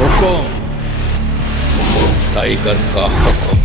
हुकुम tiger का हुकुम।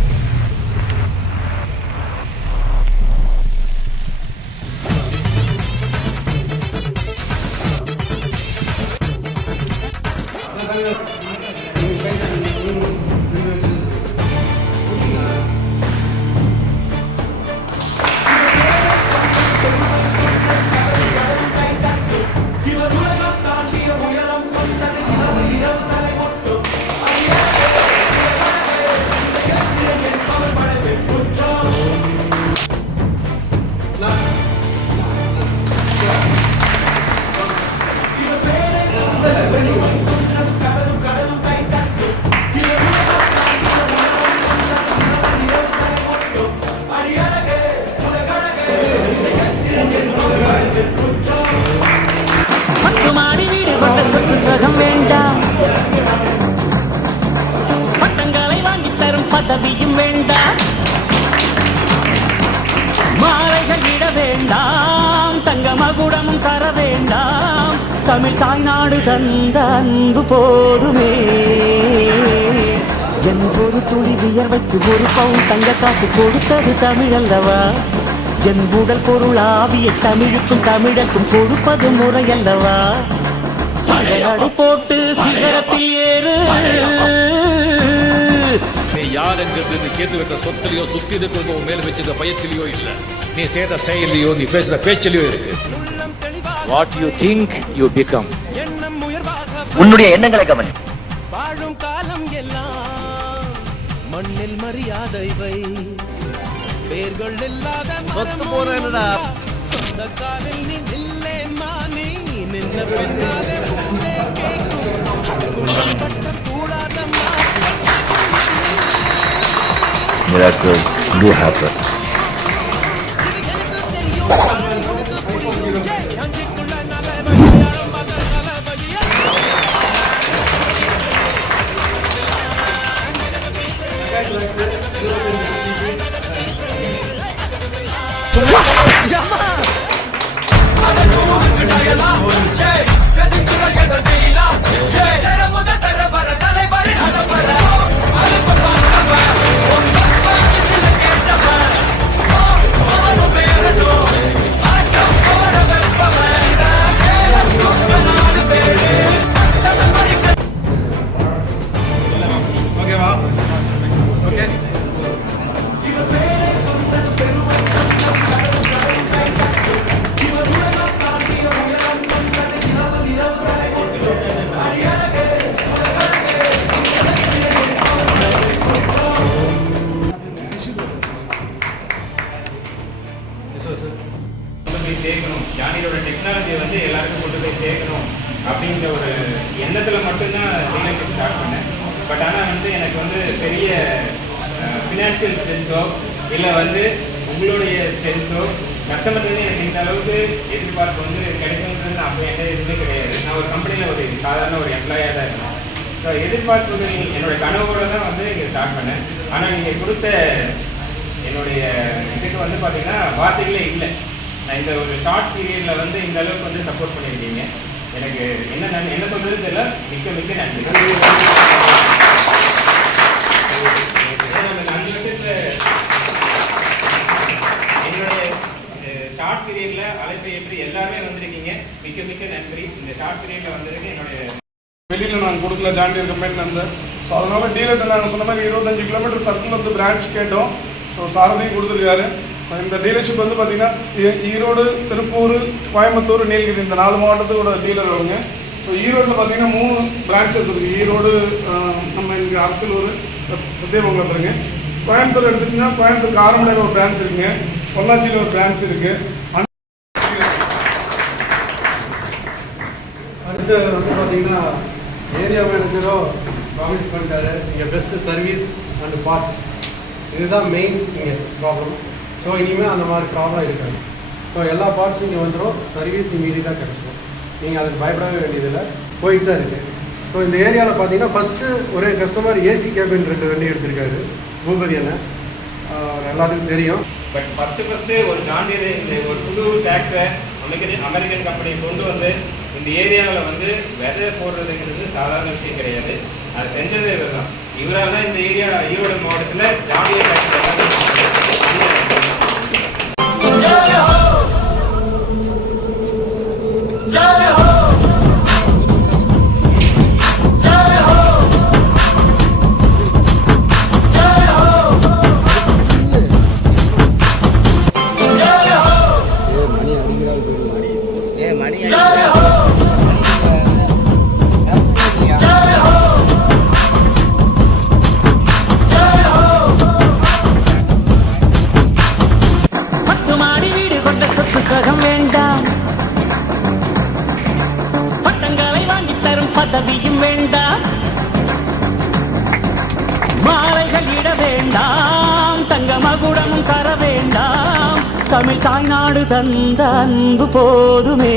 பதவியும் வேண்டாம், மாலைகள் இட வேண்டாம், தங்க மகுடமும் தர வேண்டாம், தமிழ் தாய்நாடு தந்த அன்பு போதுமே. என் ஒரு துளி வியர்வைக்கு ஒரு பவுன் தங்க காசு கொடுத்தது தமிழ் அல்லவா? என் உடல் பொருள் ஆவியை தமிழுக்கும் தமிழக்கும் கொடுப்பது முறையல்லவா? சடையடை போட்டு சிகரத்தில் ஏறு. நீ யார் என்கிறது நீ சேர்த்து வைத்த சொத்திலையோ சுத்தி இருக்கிறதோ மேல வச்சத பயத்திலையோ இல்ல, நீ செய்த செயலையோ நீ பேசுற பேச்சிலையோ இருக்கு. What you think you become. உன்னுடைய எண்ணங்களை கவனி. வாழும் காலம் எல்லாம் மண்ணில் மரியாதை வை, பேர்கள் இல்லாத சொத்து போறேன்டா. சொந்த காலில் நீ நில்லே மானி, நின்ன பின்னாலே கூடாத Miracles do happen. சேர்க்கணும், ஜானியோட டெக்னாலஜியை வந்து எல்லாருக்கும் கொண்டு போய் சேர்க்கணும் அப்படின்ற ஒரு எண்ணத்தில் மட்டும்தான் டீலர்ஷிப் ஸ்டார்ட் பண்ணேன். பட் ஆனால் வந்து எனக்கு வந்து பெரிய ஃபினான்ஷியல் ஸ்ட்ரென்த்தோ இல்லை வந்து உங்களுடைய ஸ்ட்ரென்த்தோ கஸ்டமர்லேருந்து எனக்கு இந்த அளவுக்கு எதிர்பார்ப்பு வந்து கிடைக்கும்ன்றது அப்போ எந்த எதுவுமே கிடையாது. நான் ஒரு கம்பெனியில் ஒரு சாதாரண ஒரு எம்ப்ளாயாக தான் இருக்கேன். ஸோ எதிர்பார்ப்புகள் என்னோடய கனவோடு தான் வந்து இங்கே ஸ்டார்ட் பண்ணேன். ஆனால் நீங்கள் கொடுத்த என்னுடைய இதுக்கு வந்து பார்த்தீங்கன்னா வார்த்தைகளே இல்லை. நான் இந்த ஒரு ஷார்ட் பீரியடில் வந்து இந்த அளவுக்கு வந்து சப்போர்ட் பண்ணியிருக்கீங்க. எனக்கு என்ன சொல்கிறது தெரியல. மிக்க மிக்க நன்றி. அந்த 5 வருஷத்தில் என்னுடைய ஷார்ட் பீரியடில் அழைப்பை ஏற்றி எல்லாருமே வந்திருக்கீங்க. மிக்க மிக்க நன்றி. இந்த ஷார்ட் பீரியடில் வந்திருக்கு என்னுடைய வெளியில் நாங்கள் கொடுக்கல ஜாண்டியர் கம்பெனிலேருந்து. ஸோ அதனால் டீலர்கிட்ட நாங்கள் சொன்ன மாதிரி 25 கிலோமீட்டர் சர்க்கிள் வந்து பிரான்ச் கேட்டோம். ஸோ சாரதியும் கொடுத்துருக்காரு. இந்த டீலர்ஷிப் வந்து பார்த்திங்கன்னா ஈரோடு, திருப்பூர், கோயம்புத்தூர், நீலகிரி இந்த 4 மாவட்டத்தோட டீலர் வருங்க. ஸோ ஈரோட்டில் பார்த்திங்கன்னா 3 பிரான்ச்சஸ் இருக்குது. ஈரோடு, நம்ம இங்கே அரச்சலூர், சத்தியமங்கலம் இருக்குங்க. கோயம்புத்தூர் எடுத்துட்டிங்கன்னா கோயம்புத்தூர் காரமடையில் ஒரு பிரான்ச் இருக்குங்க. பொள்ளாச்சியில் ஒரு பிரான்ச் இருக்குது. அடுத்து வந்து பார்த்திங்கன்னா ஏரியா மேனேஜரோ ப்ராமிஸ் பண்ணிட்டாரு, இங்கே பெஸ்ட்டு சர்வீஸ் அண்டு பார்ட்ஸ், இதுதான் மெயின் இங்கே ப்ராப்ளம். ஸோ இனிமேல் அந்த மாதிரி ப்ராப்ளம் இருக்காது. ஸோ எல்லா பார்ட்ஸும் இங்கே வந்துடும், சர்வீஸ் இமீடியட்டாக கிடச்சிடும். நீங்கள் அதுக்கு பயப்படவே வேண்டியதில்லை, போயிட்டு தான் இருக்குது. ஸோ இந்த ஏரியாவில் பார்த்தீங்கன்னா ஃபஸ்ட்டு ஒரு கஸ்டமர் ஏசி கேபின் 2 வண்டி எடுத்திருக்காரு, பூபதி அண்ணன், எல்லாத்துக்கும் தெரியும். பட் ஃபஸ்ட்டு ஒரு ஜாண்டியர் இந்த ஒரு புது டிராக்டரை அமெரிக்கன் கம்பெனி கொண்டு வந்து இந்த ஏரியாவில் வந்து விதை போடுறதுங்கிறது சாதாரண விஷயம் கிடையாது. அது செஞ்சது இவர் தான். இவரால் தான் இந்த ஏரியா ஈரோடு மாவட்டத்தில் ஜாண்டியர் சகம் வேண்டாம், பட்டங்களை வாங்கி தரும் பதவியும் வேண்டாம், மாலைகள் இட வேண்டாம், தங்க மகுடமும் தர வேண்டாம், தமிழ் தாய்நாடு தந்த அன்பு போதுமே.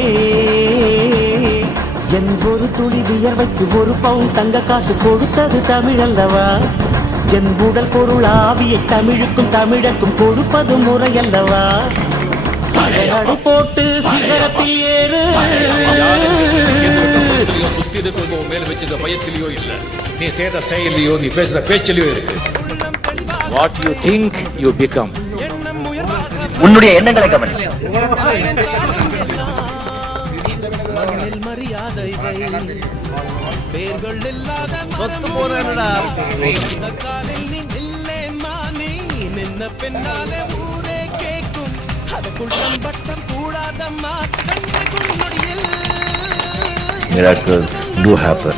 என் ஒரு துளி வியர்வைக்கு ஒரு பவுன் தங்க காசு கொடுத்தது தமிழ் அல்லவா? என் உடல் பொருள் ஆவியை தமிழுக்கும் தமிழக்கும் கொடுப்பது முறையல்லவா? அடு போட்டு சிகரத்தில் ஏறு. சுத்தி இருக்கிறது உன் மேல வச்சத பயத்திலயோ இல்ல, நீ செய்த செயலையோ நீ பேசுற பேச்சிலையோ இருக்கு. What you think you become. உன்னுடைய எண்ணங்களை கவனி. சொத்து போனடா. Miracles do happen.